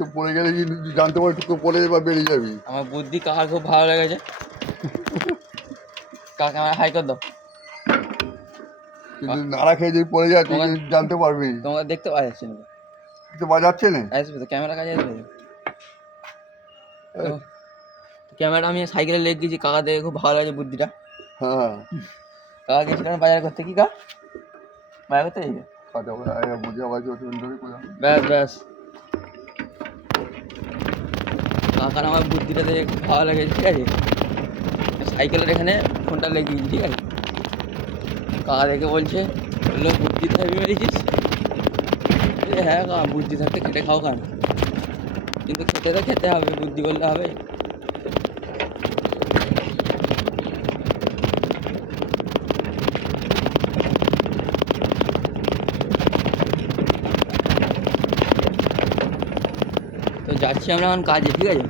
তো পড়ে গেলে কিন্তু জানতে পারবি তো পড়ে বা বেরিয়ে যাবি। আমার বুদ্ধি কাকার খুব ভালো লেগেছে। কাকা আমার হাই কর দাও। কিন্তু নাড়া খেয়ে যদি পড়ে যায় তুই জানতে পারবি। তোমাকে দেখতে পাওয়া যাচ্ছে না, তো বাজাচ্ছে না, আসবে তো ক্যামেরা কাজে আসবে তো। ক্যামেরা আমি সাইকেলে লেগে গেছি, কাকা দেখে খুব ভালো লাগছে বুদ্ধিটা। হ্যাঁ কাকা গেছিলাম বাজার করতে। কি কা বাজার করতে যাইবে? ব্যাস ব্যাস, কাকার আমার বুদ্ধিটা দেখে খুব ভালো লেগেছে। ঠিক আছে, সাইকেলের এখানে ফোনটা লেগে গেছি। ঠিক আছে, কাকা দেখে বলছে বললো বুদ্ধি থাকবি মেরেছিস। হ্যাঁ কাকা, বুদ্ধি থাকতে খেটে খাও খান, কিন্তু খেতে তো খেতে হবে, বুদ্ধি করলে হবে। তো যাচ্ছি আমরা এখন কাজে। ঠিক আছে,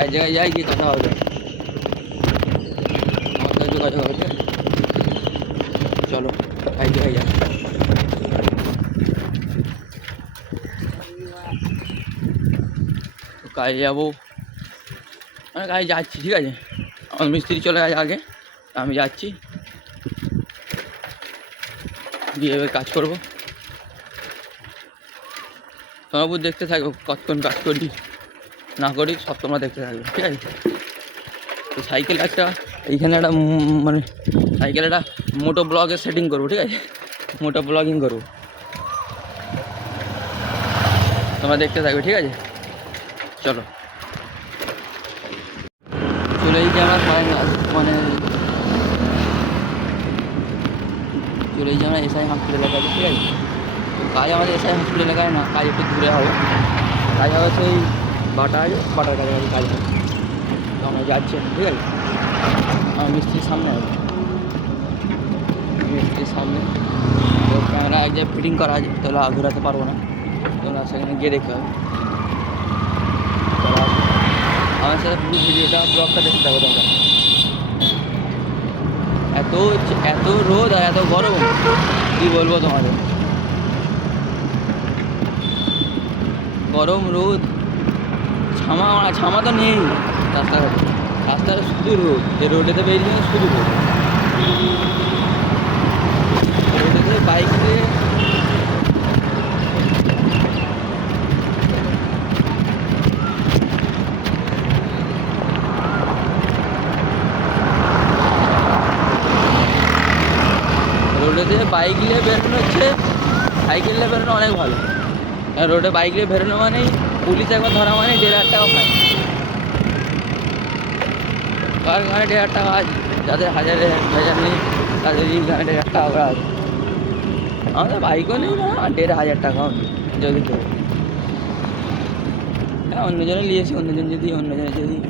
এক জায়গায় যাই, গিয়ে কথা হবে, আমার সাথে যোগাযোগ হবে। ঠিক আছে, চলো এক জায়গায় যাই। তো কাজে যাবো, মানে কাজে যাচ্ছি। ঠিক আছে, আমার মিস্ত্রি চলে গেছে আগে, আমি যাচ্ছি, গিয়ে এবার কাজ করবো। তোমরা দেখতে থাকো কতক্ষণ কাজ করি না করি, সব তোমরা দেখতে থাকবে। ঠিক আছে, তো সাইকেল একটা এইখানে একটা মানে সাইকেল একটা মোটো ব্লগের সেটিং করবো। ঠিক আছে, মোটো ব্লগিং করবো, তোমরা দেখতে থাকবে। ঠিক আছে, চলো চলে এসেছি আমরা মানে চলে এসেছি আমরা এসআই হসপিটাল এলাকায়। ঠিক আছে, তো কাজ আমাদের এসআই হসপিটাল এলাকায় না, কাজ একটু দূরে হবে। কাজ হবে সেই বাটার কাছাকাছি কাজ হবে। তো আমরা যাচ্ছি। ঠিক আছে, আমার মিস্ত্রির সামনে হবে, মিস্ত্রির সামনে তো ক্যামেরা এক জায়গায় ফিটিং করা আছে, তাহলে ঘোরাতে পারবো না, তোমরা সেখানে গিয়ে দেখতে হবে। আমার সাথে পুরো ভিডিওটা ব্লগটা দেখতে থাকো তোমরা। এত এত রোদ আর এত গরম, কী বলবো তোমাদের, গরম রোদ, ছামা তো নেই রাস্তাঘাটে, রাস্তায় শুধু রোদ। এই রোডেতে বেরিয়ে শুধু রোদ, রোডেতে বাইক দিয়ে বাইক নিয়ে বেরোনো হচ্ছে, সাইকেল নিয়ে বেরোনো অনেক ভালো। রোডে বাইক নিয়ে বেরোনো মানেই পুলিশ একবার ধরা মানে 1,500 টাকা ফাইন। কার গানে 1,500 টাকা আছে, যাদের হাজার নেই তাদের এই গানে 1,500 টাকা করে আছে। আমাদের বাইকও নেই না, 1,500 টাকাও নেই যদি কেউ। হ্যাঁ, অন্যজনে নিয়েছি, অন্যজনে যদি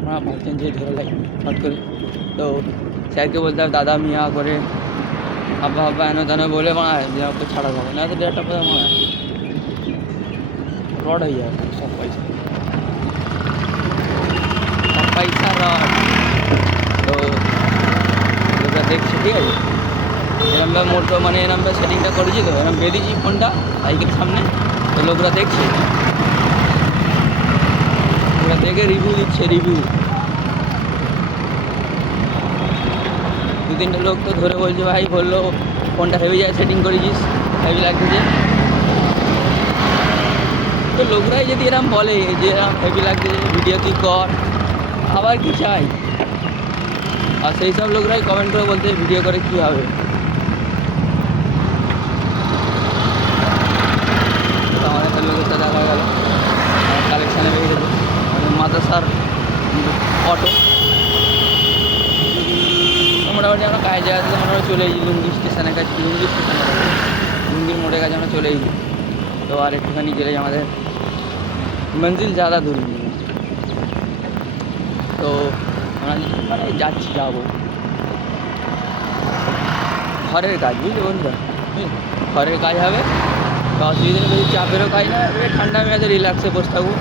আমরা ভাবছেন যে ধরে লাগে হট করে, তো স্যারকে বলতে হবে দাদা মিয়া করে আব্বা আব্বা এনে তেন বলে মারায় যে ওকে ছাড়া যাবে না, তো 1,500 টাকা মারায় রড হয়ে যাবে সব পয়সা রড। তো লোকরা দেখছে। ঠিক আছে, এরমভাবে মোটো মানে এরমভাবে সেটিংটা করেছি, তো এরম বেরিয়েছি ফোনটা সাইকেলের সামনে, তো লোকরা দেখছে, ওরা দেখে রিভিউ দিচ্ছে। রিভিউ 2-3টে লোক তো ধরে বলছে ভাই, বললো ফোনটা হেভি যায় সেটিং করেছিস, হেভি লাগতেছে। তো লোকরাই যদি এরম বলে যে এরম হেভি লাগতেছে, ভিডিও তুই কর, আবার কি চাই। আর সেই সব লোকরাই কমেন্ট করে বলতে ভিডিও করে কী হবে। তো আমার একটা লোকের সাথে দেখা গেল, কালেকশানে বেরিয়ে গেল মানে মাদ্রাসার অটো। মোটামুটি আমরা কাজে জায়গাতে মোটামুটি চলে এসেছি, লুঙ্গি স্টেশনের কাছে, লুঙ্গির মোড়ের কাছে আমরা চলে এসেছি। তো আর একটুখানি গেলেই আমাদের মঞ্জিল ज़्यादा দূর নেই। তো আমরা মানে যাবো ঘরের কাজ, বুঝলি বন্ধুরা, ঘরের কাজ হবে। তো অসুবিধা নেই, বেশি চাপেরও কাজ না, ঠান্ডা মেয়াদে রিল্যাক্সে বসে থাকবো,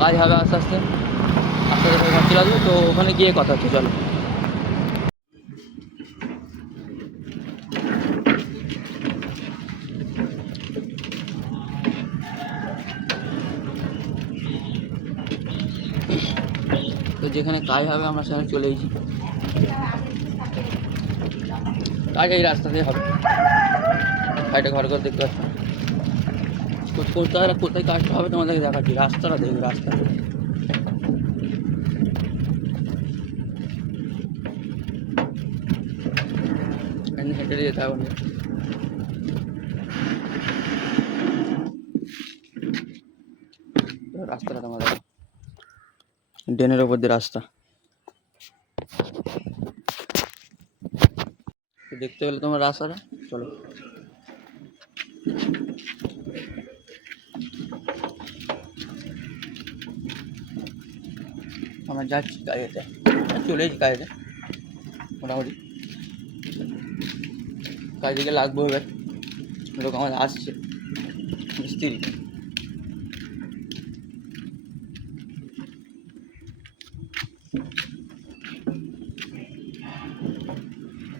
কাজ হবে আস্তে আস্তে ঘর চলে আসবো। তো ওখানে গিয়ে কথা হচ্ছে, চলো। যেখানে কাজ হবে আমরা সেখানে চলে এসেছি। কাজ এই রাস্তাতেই হবে, সাইডে ঘর ঘর দেখতে পাচ্ছি। কোথায় কোথায় কাজটা হবে তোমাদেরকে দেখাচ্ছি, রাস্তাটা দেখবে, রাস্তা হেঁটে যেতে হবে। রাস্তাটা তোমাদের ড্রেনের ওপর দিয়ে রাস্তা, দেখতে পেলে তোমার রাস্তাটা। চলো আমরা যাচ্ছি কাজেতে, চলে এসেছি কাজেতে মোটামুটি। কাজ দিকে লাগবো এবার, লোক আমাদের আসছে মিস্ত্রি।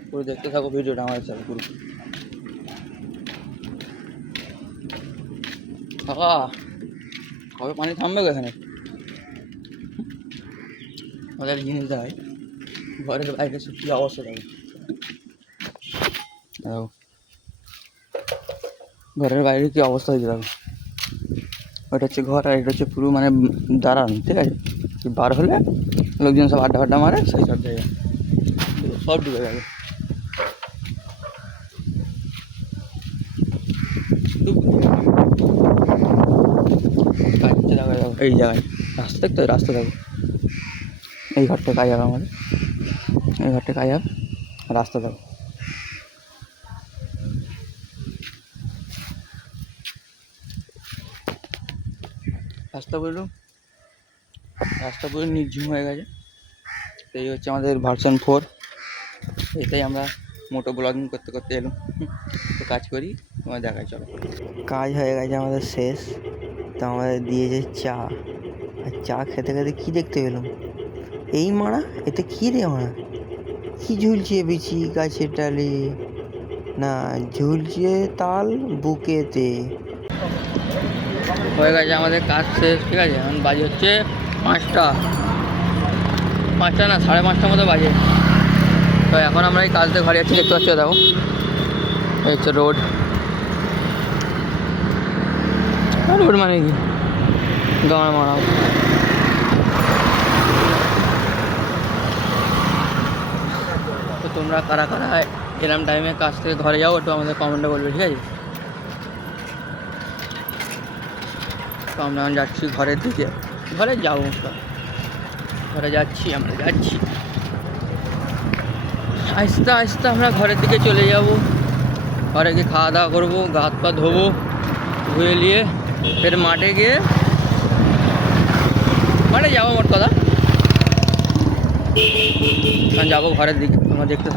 পুরো দেখতে থাকো ভিডিওটা আমাদের সাথে পুরো। কাকা কবে পানি থামবে গো এখানে? আমাদের জিনিস দেয় ঘরের বাইরে সব কী অবস্থা থাকে। দেখো ঘরের বাইরে কী অবস্থা হয়েছে দেখো। ওটা হচ্ছে ঘর আর এটা হচ্ছে পুরো মানে দাঁড়ান, ঠিক আছে? বার হলে লোকজন সব আড্ডা ফাড্ডা মারে, সেই সব জায়গায় সব ডুবে যাবে। দেখো এই জায়গায় রাস্তা দেখতে, রাস্তা দেখো, এই ঘরটা কাজ হবে আমাদের, এই ঘরটা কাজ হবে, রাস্তা দেখো। রাস্তা পুরো নির্ঝুম হয়ে গেছে। এই হচ্ছে আমাদের ভার্সন 4, এটাই আমরা মোটো ব্লগিং করতে করতে এলাম। তো কাজ করি, তোমার দেখাই চলো। কাজ হয়ে গেছে আমাদের শেষ, তো আমাদের দিয়েছে চা। আর চা খেতে খেতে কী দেখতে পেলাম, এই মারা এতে কী রে মারা, কী ঝুলছে বিচি গাছের ডালে, না ঝুলছে তাল বুকেতে। হয়ে গেছে আমাদের কাজ শেষ, ঠিক আছে? এখন বাজে হচ্ছে 5টা না 5:30 মতো বাজে। তো এখন আমরা এই কাজতে ঘরে যাচ্ছি, দেখতে পাচ্ছি দেখো এই হচ্ছে রোড। রোড মানে কি গাঁড় মারাও। তো তোমরা কারা কারা এরম টাইমে কাজ থেকে ঘরে যাও একটু আমাদের কমেন্টে বলবে, ঠিক আছে? তো আমরা এখন যাচ্ছি ঘরের দিকে, ঘরে যাবো, ঘরে যাচ্ছি, আমরা যাচ্ছি আস্তে আস্তে। আমরা ঘরের দিকে চলে যাব, ঘরে গিয়ে খাওয়া দাওয়া করবো, গা হাত পা ধোবো, ধুয়ে নিয়ে ফের মাঠে গিয়ে যাবো, মোট কথা যাবো ঘরের দিকে। তোমরা দেখতে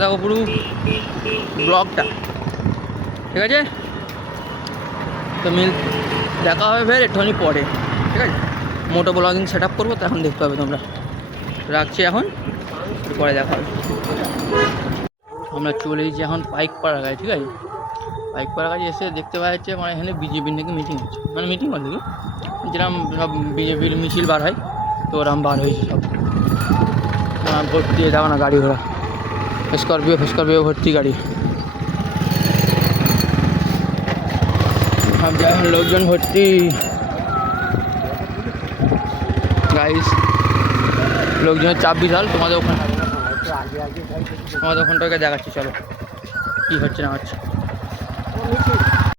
থাকো পুরো ব্লগটা, ঠিক আছে? তো দেখা হবে ফের একটুখানি পরে, ঠিক আছে? মোটো ব্লগিং সেট আপ করবো, তো এখন দেখতে হবে তোমরা। রাখছি এখন, পরে দেখা হবে। আমরা চলে এসেছি এখন পাইকপাড়া গায়ে, ঠিক আছে? পাইকপাড়া গায়ে এসে দেখতে পাওয়া যাচ্ছে মানে এখানে বিজেপির নাকি মিটিং হচ্ছে, মানে মিটিং বলতে যেরকম সব বিজেপির মিছিল বার হয়, তো ওরকম বার হয়েছে সব ভর্তি। দেখো না গাড়ি ঘোড়া, স্করপিও ভর্তি গাড়ি, সব জায়গায় লোকজন ভর্তি। গাইস লোকজনের চাপ বিশাল। তোমাদের ওখানটাকে দেখাচ্ছি, চলো কী হচ্ছে না হচ্ছে।